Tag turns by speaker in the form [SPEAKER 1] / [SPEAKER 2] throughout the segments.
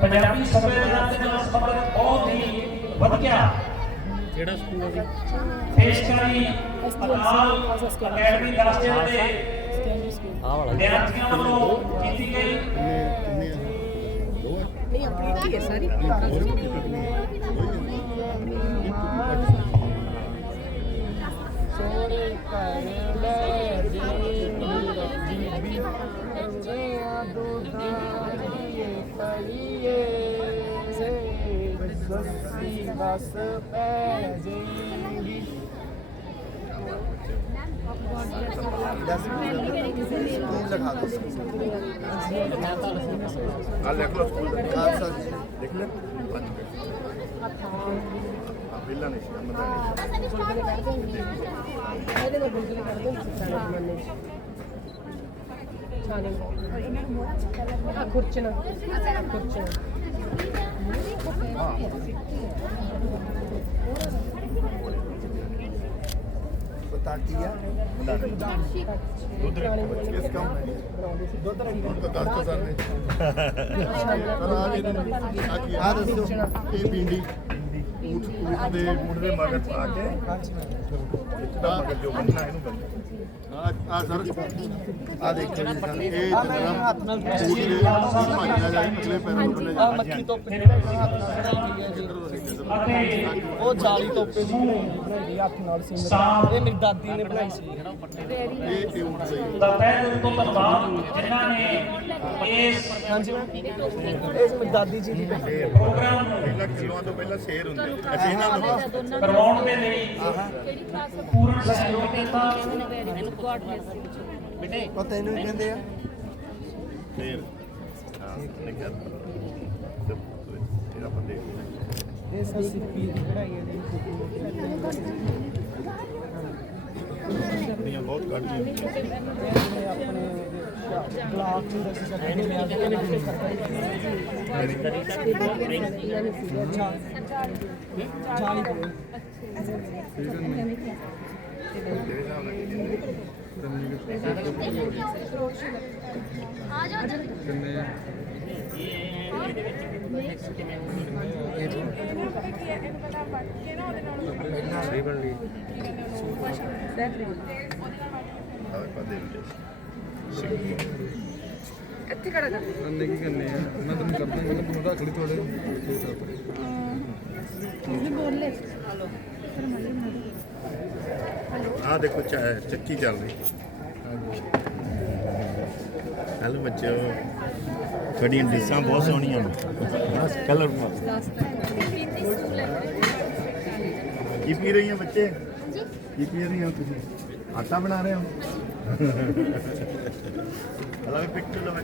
[SPEAKER 1] ਪੰਜਾਬੀ ਸੱਭਿਆਚਾਰ ਦੇ ਨਾਲ ਸੰਬੰਧਿਤ ਬਹੁਤ ਹੀ ਵਧੀਆ
[SPEAKER 2] ਕਿਹੜਾ ਸਕੂਲ ਹੈ ਜੀ।
[SPEAKER 1] ਪੇਸ਼ਕਾਰੀ ਅਕਾਲ ਅਕੈਡਮੀ ਦਸਤੇ ਦੇ
[SPEAKER 2] ਆਹ ਵਾਲਾ
[SPEAKER 1] ਵਿਦਿਆਰਥੀਆਂ ਵੱਲੋਂ ਕੀਤੀ ਗਈ।
[SPEAKER 3] ਨਹੀਂ, ਆਪਣੀ ਧੀ ਹੈ ਸਾਰੀ।
[SPEAKER 4] ਚੋਰੇ ਕਰ ਲੈ ਅੰਗਿਆ ਦੁਧਾਰੀਏ ਪਈਏ ਸੱਸੀ ਬਸ ਪੈ ਜੇਗੀ
[SPEAKER 5] ਆ ਲਿਖ ਲਓ ਸਕੂਲ ਖਾਲਸਾ ਜੀ ਲਿਖ ਲੈ ਆ ਬਿੱਲਾ ਨਹੀਂ ਸੀ ਮਦਦ
[SPEAKER 3] ਇਹਦੇ ਨਾਲ ਗੁਲਗੁਲੇ ਕਰਦੇ ਨੇ ਸਿੱਧਾ ਮੰਨੇ ਛਾਣੇ ਆ ਖੁਰਚਣਾ ਖੁਰਚਣਾ
[SPEAKER 5] बता किया दूध किस काम है दूध उनको ਆ ਸਰ ਆ ਦੇਖੋ ਇਹ ਜਿਹੜਾ ਹੱਥ ਨਾਲ ਪੂਰੀ ਭਾਜਾ ਜਾਏ ਅਗਲੇ ਪੈਰਾਂ ਨੂੰ ਲੈ
[SPEAKER 4] ਜਾਏ ਮੱਖੀ ਤੋਪੇ ਉਹ ਜਾਲੀ ਤੋਪੇ ਦੀ ਬਣਾਈ ਹੱਥ ਨਾਲ
[SPEAKER 1] ਸਿੰਗਰ
[SPEAKER 4] ਇਹ ਮੇਰੀ ਦਾਦੀ ਨੇ ਬਣਾਈ ਸੀ
[SPEAKER 5] ਇਹ ਇਹ ਹੁਣ ਸਹੀ
[SPEAKER 1] ਤਾਂ ਪਹਿਲੇ ਤੋਂ ਤੋਂ ਬਾਅਦ ਜਿਨ੍ਹਾਂ ਨੇ ਇਸ
[SPEAKER 4] ਹਾਂਜੀ ਇਹ ਮੇਰੀ ਦਾਦੀ ਜੀ ਦੀ।
[SPEAKER 1] ਪ੍ਰੋਗਰਾਮ ਨੂੰ
[SPEAKER 5] ਪਹਿਲਾਂ ਕਿਲੋਆਂ ਤੋਂ ਪਹਿਲਾਂ ਸ਼ੇਰ ਹੁੰਦੇ ਅਸੀਂ ਇਹਨਾਂ ਨੂੰ
[SPEAKER 1] ਕਰਵਾਉਣ ਦੇ ਲਈ ਪੂਰਨ ਸਹਿਯੋਗ ਦਿੱਤਾ
[SPEAKER 4] ਪਤਾ ਇਹਨੂੰ ਕੀ ਕਹਿੰਦੇ ਆ।
[SPEAKER 5] ਫੇਰ ਹਾਂ ਨਿਕਲ ਤੇਰਾ ਬੰਦੇ
[SPEAKER 4] ਇਹ ਸੱਸੀ ਪੀਰ ਦੀ ਬਣਾਈ ਹੈ ਜੀ।
[SPEAKER 5] ਦੀਆਂ ਬਹੁਤ ਘੱਟ ਜੀ
[SPEAKER 4] ਇਹ ਆਪਣੇ ਗਲਾਸ ਨੂੰ ਰਸੀ ਸਕਦੇ ਨੇ ਮੈਂ ਕਹਿੰਦੇ ਨੇ ਜਾਲੀ ਪਾਓ
[SPEAKER 5] ਤੇਰੇ ਹਿਸਾਬ ਨਾਲ ਕੀ ਕਹਿੰਦੇ ਆਵੇ ਪਦੇ ਵਿੱਚ
[SPEAKER 3] ਇੱਥੇ ਖੜਾ ਕਰ।
[SPEAKER 6] ਅੰਨੇ ਕੀ ਕਰਨੇ ਆ। ਮੈਂ ਤੈਨੂੰ ਕਰਦਾ ਮੈਂ ਤੂੰ ਰੱਖ ਲਈ ਥੋੜੇ
[SPEAKER 5] ਆ ਦੇਖੋ ਚੱਕੀ ਚੱਲ ਰਹੀ। ਹੈਲੋ ਬੱਚਿਓ। ਤੁਹਾਡੀਆਂ ਡਿਸ਼ਾਂ ਬਹੁਤ ਸੋਹਣੀਆਂ ਨੇ। ਬਸ ਕਲਰਫੁਲ ਕੀ ਪੀ ਰਹੀਆਂ ਬੱਚੇ? ਕੀ ਪੀ ਰਹੀਆਂ ਤੁਸੀਂ? ਆਟਾ ਬਣਾ ਰਹੇ ਹੋ? ਪਿਕਚਰ ਲਵਾ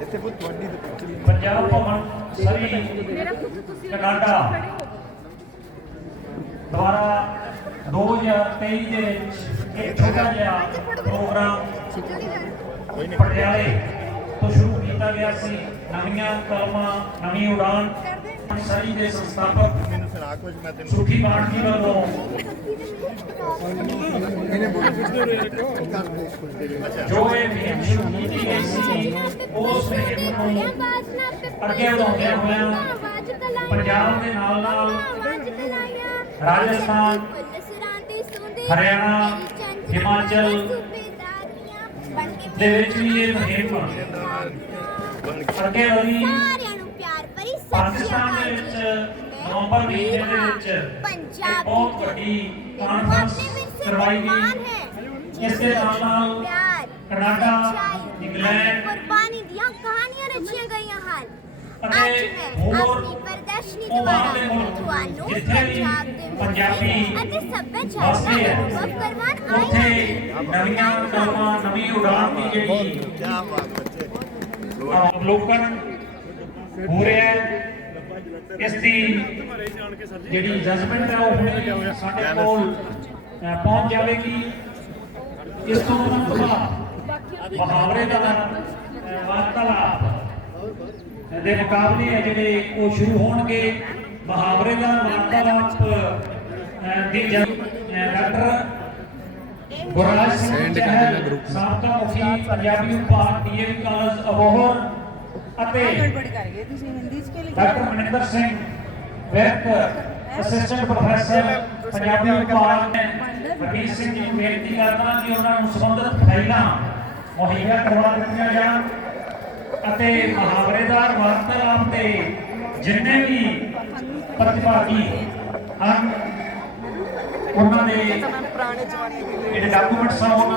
[SPEAKER 5] ਇੱਥੇ ਬਹੁਤ picture
[SPEAKER 1] Punjab Bhavan Surrey Canada ਦੁਆਰਾ 2023 ਦੇ ਵਿੱਚ ਇੱਕ ਛੋਟਾ ਜਿਹਾ ਪ੍ਰੋਗਰਾਮ
[SPEAKER 5] ਕੋਈ ਨਹੀਂ
[SPEAKER 1] ਪਟਿਆਲੇ ਤੋਂ ਸ਼ੁਰੂ ਕੀਤਾ ਗਿਆ ਸੀ। ਨਵੀਆਂ ਕਲਮਾਂ ਨਵੀਂ ਉਡਾਨ ਸਰੀ ਦੇ ਸੰਸਥਾਪਕ
[SPEAKER 5] ਸੁਣਾ ਕੁਝ ਮੈਂ ਤੈਨੂੰ
[SPEAKER 1] ਸੁਖੀ ਬਾਣਜੀ ਵੱਲੋਂ ਜੋ ਇਹ ਮੁਹਿੰਮ ਸ਼ੁਰੂ ਕੀਤੀ ਗਈ ਸੀ ਉਸ ਮੁਹਿੰਮ ਨੂੰ ਅੱਗੇ ਵਧਾਉਂਦਿਆਂ ਹੋਇਆਂ ਪੰਜਾਬ ਦੇ ਨਾਲ ਨਾਲ ਰਾਜਸਥਾਨ ਹਰਿਆਣਾ ਹਿਮਾਚਲ ਦੇ ਵਿੱਚ ਵੀ ਇਹ ਮੁਹਿੰਮ
[SPEAKER 5] ਬਣ ਕੇ
[SPEAKER 1] ਅੱਗੇ ਵਧੀ
[SPEAKER 7] ਸਾਰਿਆਂ ਨੂੰ ਪਿਆਰ ਭਰੀ ਸਤਿ ਸ਼੍ਰੀ
[SPEAKER 1] ਪਾਕਿਸਤਾਨ ਦੇ ਵਿੱਚ। ਨਵੰਬਰ ਮਹੀਨੇ ਦੇ ਵਿੱਚ
[SPEAKER 7] ਪੰਜਾਬੀ
[SPEAKER 1] ਇੱਕ ਬਹੁਤ ਵੱਡੀ ਕਾਨਫਰੰਸ ਕਰਵਾਈ ਗਈ ਇਸ ਦੇ ਨਾਲ ਨਾਲ
[SPEAKER 7] ਪਿਆਰ
[SPEAKER 1] ਕਨਾਡਾ,
[SPEAKER 7] ਸੱਚਾਈ,
[SPEAKER 1] ਇੰਗਲੈਂਡ,
[SPEAKER 7] ਅਤੇ ਕੁਰਬਾਨੀ ਦੀਆਂ ਕਹਾਣੀਆਂ ਰਚੀਆਂ ਗਈਆਂ ਹਨ
[SPEAKER 1] ਅਤੇ
[SPEAKER 7] ਅੱਜ ਮੈਂ
[SPEAKER 1] ਹੋਰ
[SPEAKER 7] ਆਪਣੀ ਪ੍ਰਦਰਸ਼ਨੀ
[SPEAKER 1] ਉਹ
[SPEAKER 7] ਦੁਆਰਾ
[SPEAKER 1] ਬਾਹਰਲੇ ਮੁਲਕ
[SPEAKER 7] ਤੁਹਾਨੂੰ
[SPEAKER 1] ਜਿੱਥੇ ਵੀ
[SPEAKER 7] ਪੰਜਾਬ ਦੇ
[SPEAKER 1] ਪੰਜਾਬੀ
[SPEAKER 7] ਮੁੱਦੇ ਅਤੇ ਸੱਭਿਆਚਾਰ
[SPEAKER 1] ਵਸਦੇ
[SPEAKER 7] ਦਾ
[SPEAKER 1] ਹੈ
[SPEAKER 7] ਅਨੁਭਵ ਕਰਵਾਉਣ ਆਈ
[SPEAKER 1] ਉੱਥੇ
[SPEAKER 7] ਹਾਂ
[SPEAKER 1] ਨਵੀਆਂ ਕਲਮਾਂ ਨਵੀਂ ਉਡਾਨ ਦੀ ਜਿਹੜੀ
[SPEAKER 5] ਕੀ ਬਾਤ ਬੱਚੇ
[SPEAKER 1] ਅਵਲੋਕਨ ਹੋ ਰਿਹਾ ਹੈ ਇਸ ਦੀ ਜਿਹੜੀ ਜਜਮੈਂਟ ਹੈ ਉਹ ਹੁਣੇ ਸਾਡੇ ਕੋਲ ਪਹੁੰਚ ਜਾਵੇਗੀ। ਇਸ ਤੋਂ ਬਾਅਦ ਮੁਹਾਵਰੇ ਦਾ ਵਾਰਤਾਲਾਪ ਦੇ ਮੁਕਾਬਲੇ ਹੈ ਜਿਹੜੇ ਉਹ ਸ਼ੁਰੂ ਹੋਣਗੇ। ਮੁਹਾਵਰੇ ਦਾ ਵਾਰਤਾਲਾਪ ਦੀ ਡਾਕਟਰ ਗੁਰਰਾਜ ਸਿੰਘ ਚਹਿਲ। ਸਾਬਕਾ ਮੁਖੀ ਪੰਜਾਬੀ ਵਿਭਾਗ ਡੀਏਵੀ ਕਾਲਜ ਅਬੋਹਰ ਅਤੇ
[SPEAKER 3] ਗੜਬੜ ਕਰ ਗਏ ਤੁਸੀਂ ਹਿੰਦੀ ਚ ਕਿ ਲਿਖਿਆ?
[SPEAKER 1] Doctor Maninder Singh Virk assistant professor Punjabi ਵਿਭਾਗ ਨੇ ਹਰਜੀਤ ਸਿੰਘ ਜੀ ਨੂੰ ਬੇਨਤੀ ਕਰਦਾ ਕਿ ਉਹਨਾਂ ਨੂੰ ਸੰਬੰਧਿਤ ਫਾਈਲਾਂ ਮੁਹੱਈਆ ਕਰਵਾ ਦਿੱਤੀਆਂ ਜਾਣ ਅਤੇ ਮੁਹਾਵਰੇਦਾਰ ਵਾਰਤਾਲਾਪ ਦੇ ਜਿੰਨੇ ਵੀ ਪ੍ਰਤਿਭਾਗੀ ਹਨ ਉਹਨਾਂ ਦੇ
[SPEAKER 3] ਪੁਰਾਣੇ ਜ਼ਮਾਨੇ ਦੇ
[SPEAKER 1] ਜਿਹੜੇ ਡਾਕੂਮੈਂਟਸ ਆ